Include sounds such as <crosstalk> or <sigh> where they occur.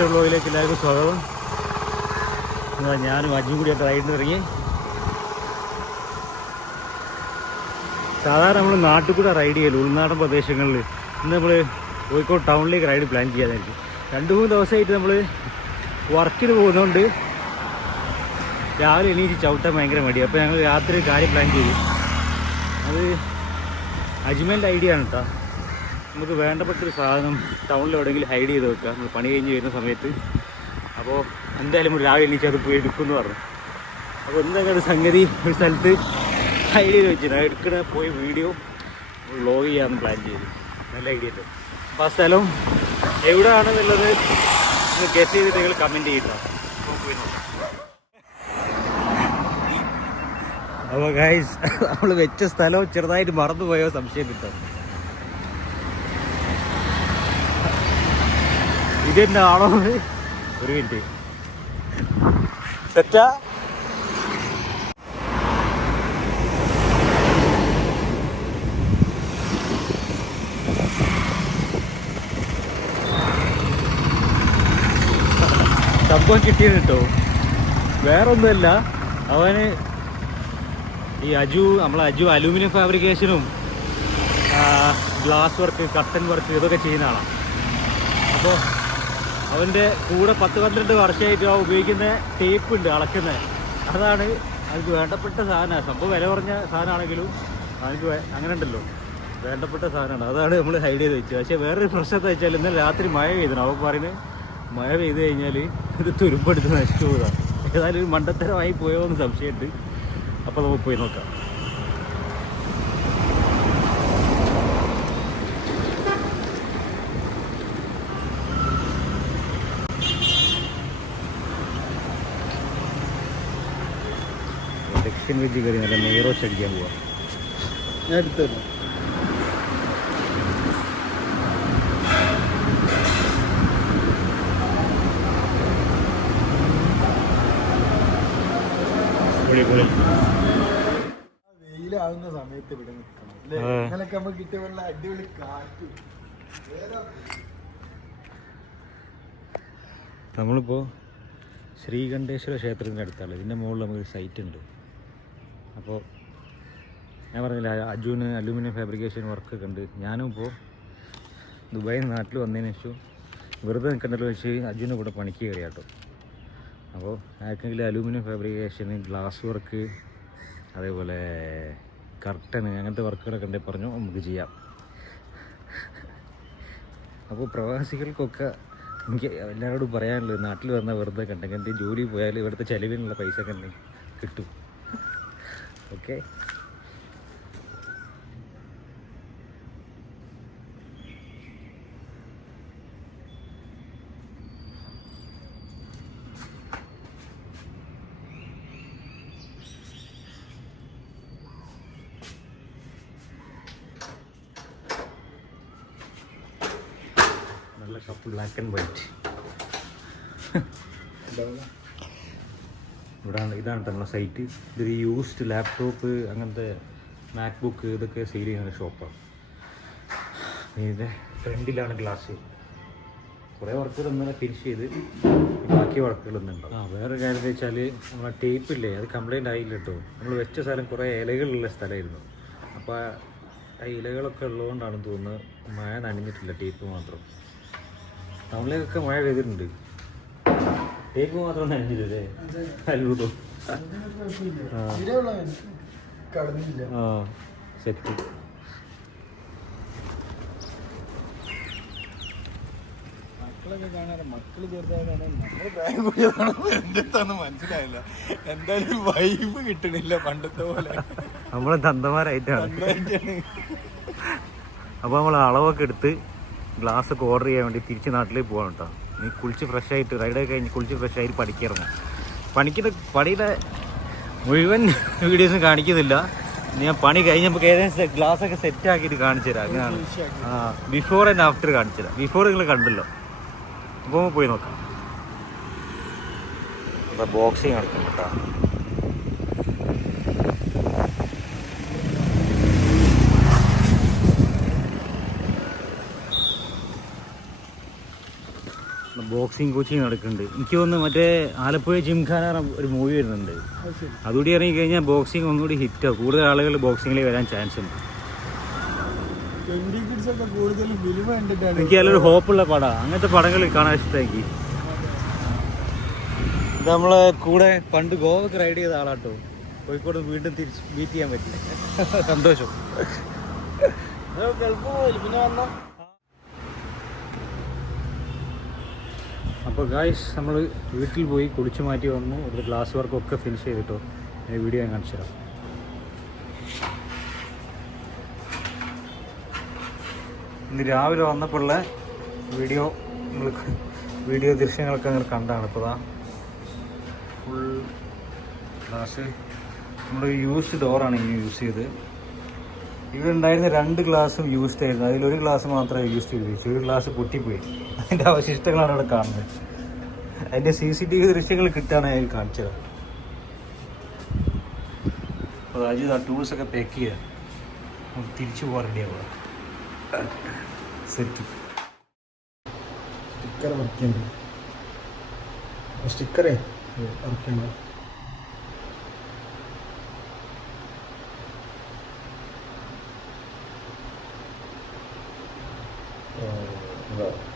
മറ്റൊരു ബ്ലോഗിലേക്ക് എല്ലാവർക്കും സ്വാഗതം. ഞാനും അജും കൂടിയൊക്കെ റൈഡിന് ഇറങ്ങി. സാധാരണ നമ്മൾ നാട്ടിൽ കൂടെ റൈഡ് ചെയ്യല്ലോ ഉൾനാടൻ പ്രദേശങ്ങളിൽ. ഇന്ന് നമ്മൾ കോഴിക്കോട് ടൗണിലേക്ക് റൈഡ് പ്ലാൻ ചെയ്യാനായിരിക്കും. രണ്ട് മൂന്ന് ദിവസമായിട്ട് നമ്മൾ വർക്കിന് പോകുന്നതുകൊണ്ട് രാവിലെ എണീച്ച് ചവിട്ടാൻ ഭയങ്കര മടി അപ്പോൾ ഞങ്ങൾ രാത്രി കാര്യം പ്ലാൻ ചെയ്യും അത് അജ്മലിന്റെ ഐഡിയ ആണ് കേട്ടോ നമുക്ക് വേണ്ടപ്പെട്ടൊരു സാധനം ടൗണിൽ എവിടെയെങ്കിലും ഹൈഡ് ചെയ്ത് വെക്കുക. നമ്മൾ പണി കഴിഞ്ഞ് വരുന്ന സമയത്ത്. അപ്പോൾ എന്തായാലും ഒരു രാവിലെ എണീച്ച് അത് പോയി എടുക്കുമെന്ന് പറഞ്ഞു. അപ്പോൾ ഒരു സംഗതി? ഒരു സ്ഥലത്ത് ഹൈഡ് ചെയ്ത് വെച്ചിട്ട് എടുക്കണ പോയി വീഡിയോ വ്ലോഗ് ചെയ്യാമെന്ന് പ്ലാൻ ചെയ്തു. നല്ല ഐഡിയ ഉണ്ട് അപ്പോൾ ആ സ്ഥലം എവിടെയാണെന്നുള്ളത് നിങ്ങൾ ഗസ് ചെയ്തിട്ട് നിങ്ങൾ കമന്റ് അപ്പോൾ പോയി നോക്കാം. അപ്പോൾ ഗൈസ് <laughs> നമ്മൾ വെച്ച സ്ഥലം ചെറുതായിട്ട് മറന്നുപോയോ? സംശയം കിട്ടും. ഇതെന്നെ ഒരു മിനിറ്റ്. സെറ്റാ സംഭവം കിട്ടിയത് കേട്ടോ വേറൊന്നുമല്ല. അവന് ഈ അജു നമ്മളെ അജു അലൂമിനിയം ഫാബ്രിക്കേഷനും ഗ്ലാസ് വർക്ക് കട്ടൻ വർക്ക് ഇതൊക്കെ ചെയ്യുന്ന ആളാണ് അപ്പോൾ അവന്റെ കൂടെ പത്ത് പന്ത്രണ്ട് വർഷമായിട്ട് ആ ഉപയോഗിക്കുന്ന ടേപ്പ് ഉണ്ട് അളക്കുന്നത്. അതാണ് അതിന് വേണ്ടപ്പെട്ട സാധനമാണ്. സംഭവം വില കുറഞ്ഞ സാധനമാണെങ്കിലും അതിന് അങ്ങനെ ഉണ്ടല്ലോ. വേണ്ടപ്പെട്ട സാധനമാണ്. അതാണ് നമ്മൾ ഹൈഡ് ചെയ്ത് വെച്ചത്. പക്ഷേ വേറൊരു പ്രശ്നത്തെ വെച്ചാൽ ഇന്നലെ രാത്രി മഴ പെയ്തണം അവൻ പറയുന്നത് മഴ പെയ്ത് കഴിഞ്ഞാൽ ഇത് തുരുമ്പെടുത്ത് നശിച്ചു പോകാം ഏതായാലും ഒരു മണ്ടത്തരമായി പോയോ എന്ന് സംശയമുണ്ട്. അപ്പോൾ നമുക്ക് പോയി നോക്കാം. ദക്ഷിൺ വെജ് കറി നല്ല നെയ്റോ അടിക്കാൻ പോവാം ഞാൻ എടുത്തു തരാം. വെയിലാവുന്ന സമയത്ത് ഇവിടെ നിൽക്കണം. ഇന്നലൊക്കെ കിട്ടിയ അടിപൊളി കാറ്റ്. നമ്മളിപ്പോൾ ശ്രീകണ്ഠേശ്വര ക്ഷേത്രത്തിന്റെ അടുത്താണ്. ഇതിന്റെ മുകളിൽ നമുക്ക് സൈറ്റ് ഉണ്ട്. അപ്പോൾ ഞാൻ പറഞ്ഞില്ല അജുവിന് അലൂമിനിയം ഫാബ്രിക്കേഷൻ വർക്കൊക്കെ ഉണ്ട്. ഞാനും ഇപ്പോൾ ദുബായിൽ നാട്ടിൽ വന്നതിന് ശേഷം വെറുതെ നിൽക്കണ്ടല്ലോ വെച്ച് അജുവിന്റെ കൂടെ പണിക്ക് കയറി കേട്ടോ അപ്പോൾ ആർക്കെങ്കിലും അലൂമിനിയം ഫാബ്രിക്കേഷൻ ഗ്ലാസ് വർക്ക് അതേപോലെ കർട്ടൻ അങ്ങനത്തെ വർക്കുകളൊക്കെ ഉണ്ടെങ്കിൽ പറഞ്ഞു നമുക്ക് ചെയ്യാം. അപ്പോൾ പ്രവാസികൾക്കൊക്കെ എനിക്ക് എല്ലാവരോടും പറയാനുള്ളത് നാട്ടിൽ വന്നാൽ വെറുതെ കണ്ടെങ്കിൽ ജോലി പോയാൽ ഇവിടുത്തെ ചിലവിനുള്ള പൈസ ഒക്കെ കിട്ടും. ഓക്കെ നല്ല കപ്പ് ബ്ലാക്ക് ആൻഡ് വൈറ്റ് ഇവിടാണ് ഇതാണ് തങ്ങളുടെ സൈറ്റ് ഇതൊരു യൂസ്ഡ് ലാപ്ടോപ്പ് അങ്ങനത്തെ മാക്ബുക്ക് ഇതൊക്കെ സെയിൽ ചെയ്യുന്ന ഷോപ്പാണ് ഇതിന്റെ ഫ്രണ്ടിലാണ് ഗ്ലാസ് കുറേ വർക്കുകൾ ഇന്നലെ ഫിനിഷ് ചെയ്ത് ബാക്കി വർക്കുകൾ ഇന്നുണ്ടാവും ആ വേറെ കാര്യം എന്ന് വെച്ചാൽ നമ്മളെ ടേപ്പ് ഇല്ലേ അത് കംപ്ലൈന്റ് ആയില്ല കേട്ടോ. നമ്മൾ വെച്ച സ്ഥലം കുറേ ഇലകളുള്ള സ്ഥലമായിരുന്നു. അപ്പോൾ ആ ഇലകളൊക്കെ ഉള്ളതുകൊണ്ടാണെന്ന് തോന്നുന്നത് മഴ നനഞ്ഞിട്ടില്ല ടേപ്പ് മാത്രം. ടൗണിലേക്കൊക്കെ മഴ പെയ്തിട്ടുണ്ട്. ടേപ്പ് മാത്രം നനഞ്ഞില്ലേ ആ. സെറ്റ് മനസ്സിലായില്ല. എന്തായാലും വൈബ് കിട്ടണില്ല പണ്ടത്തെ പോലെ. നമ്മളെ തന്തമാരായിട്ടാണ്. അപ്പൊ നമ്മൾ അളവൊക്കെ എടുത്ത് ഗ്ലാസ് ഒക്കെ ഓർഡർ ചെയ്യാൻ വേണ്ടി തിരിച്ച് നാട്ടിലേക്ക് പോകാൻ കേട്ടോ നീ കുളിച്ച് ഫ്രഷായിട്ട് റൈഡൊക്കെ കഴിഞ്ഞ് കുളിച്ച് ഫ്രഷായിട്ട് പഠിക്കിറങ്ങും പണിക്കുന്ന പണിയുടെ മുഴുവൻ വീഡിയോസും കാണിക്കുന്നില്ല. ഞാൻ പണി കഴിഞ്ഞപ്പോൾ ഏകദേശം ഗ്ലാസ് ഒക്കെ സെറ്റ് ആക്കിയിട്ട് കാണിച്ചു തരാം. അങ്ങനെയാണ്. ആ ബിഫോർ ആൻഡ് ആഫ്റ്റർ കാണിച്ചു തരാം. ബിഫോർ നിങ്ങൾ കണ്ടല്ലോ. അപ്പോൾ പോയി നോക്കാം. ബോക്സിങ് നടക്കും കേട്ടോ ബോക്സിങ് കോച്ചിങ് നടക്കുന്നുണ്ട്. എനിക്ക് തോന്നുന്നു മറ്റേ ആലപ്പുഴ ജിംഖാന ഒരു മൂവി വരുന്നുണ്ട്. അതുകൂടി ഇറങ്ങി കഴിഞ്ഞാൽ ബോക്സിങ് ഒന്നുകൂടി ഹിറ്റാവും കൂടുതൽ ആളുകൾ ബോക്സിങ്ങിൽ വരാൻ ചാൻസ് ഉണ്ട്. എനിക്ക് നല്ലൊരു ഹോപ്പുള്ള പടമാണ് അങ്ങനത്തെ പടങ്ങൾ കാണാൻ ഇഷ്ടമാക്കി. ഇത് നമ്മളെ കൂടെ പണ്ട് ഗോവക്ക് റൈഡ് ചെയ്ത ആളാട്ടോ. കോഴിക്കോട് വീണ്ടും തിരിച്ച് ബീറ്റ് ചെയ്യാൻ പറ്റില്ല. സന്തോഷം. പിന്നെ വന്നോ? അപ്പോൾ ഗായ്സ് നമ്മൾ വീട്ടിൽ പോയി കുടിച്ചു മാറ്റി വന്നു. ഒരു ഗ്ലാസ് വർക്കൊക്കെ ഫിനിഷ് ചെയ്തിട്ടോ. വീഡിയോ ഞാൻ കാണിച്ചു തരാം. ഇന്ന് രാവിലെ വന്നപ്പോഴുള്ള വീഡിയോ നിങ്ങൾക്ക് വീഡിയോ ദൃശ്യങ്ങളൊക്കെ നിങ്ങൾ കണ്ടാണ് ഇപ്പോൾ ഫുൾ ഗ്ലാസ് നമ്മൾ യൂസ് ഡോറാണ് ഇനി യൂസ് ചെയ്ത്. ഇവിടെ ഉണ്ടായിരുന്ന രണ്ട് ഗ്ലാസും യൂസ്ഡ് ആയിരുന്നു. അതിലൊരു ഗ്ലാസ് മാത്രമേ യൂസ് ചെയ്ത് ഒരു ഗ്ലാസ് പൊട്ടിപ്പോയി. അതിന്റെ അവശിഷ്ടങ്ങളാണ് അവിടെ കാണുന്നത്. അതിന്റെ സി സി ടി വി ദൃശ്യങ്ങൾ കിട്ടുകയാണ് ഞാൻ കാണിച്ചത്. അപ്പോൾ അജിത് ആ ടൂൾസൊക്കെ പാക്ക് ചെയ്യുക തിരിച്ചു പോകാൻ റെഡിയാവുക സെറ്റ് സ്റ്റിക്കർ ചെയ്യുന്നുണ്ട് സ്റ്റിക്കറേ ചെയ്യണം Uh, no.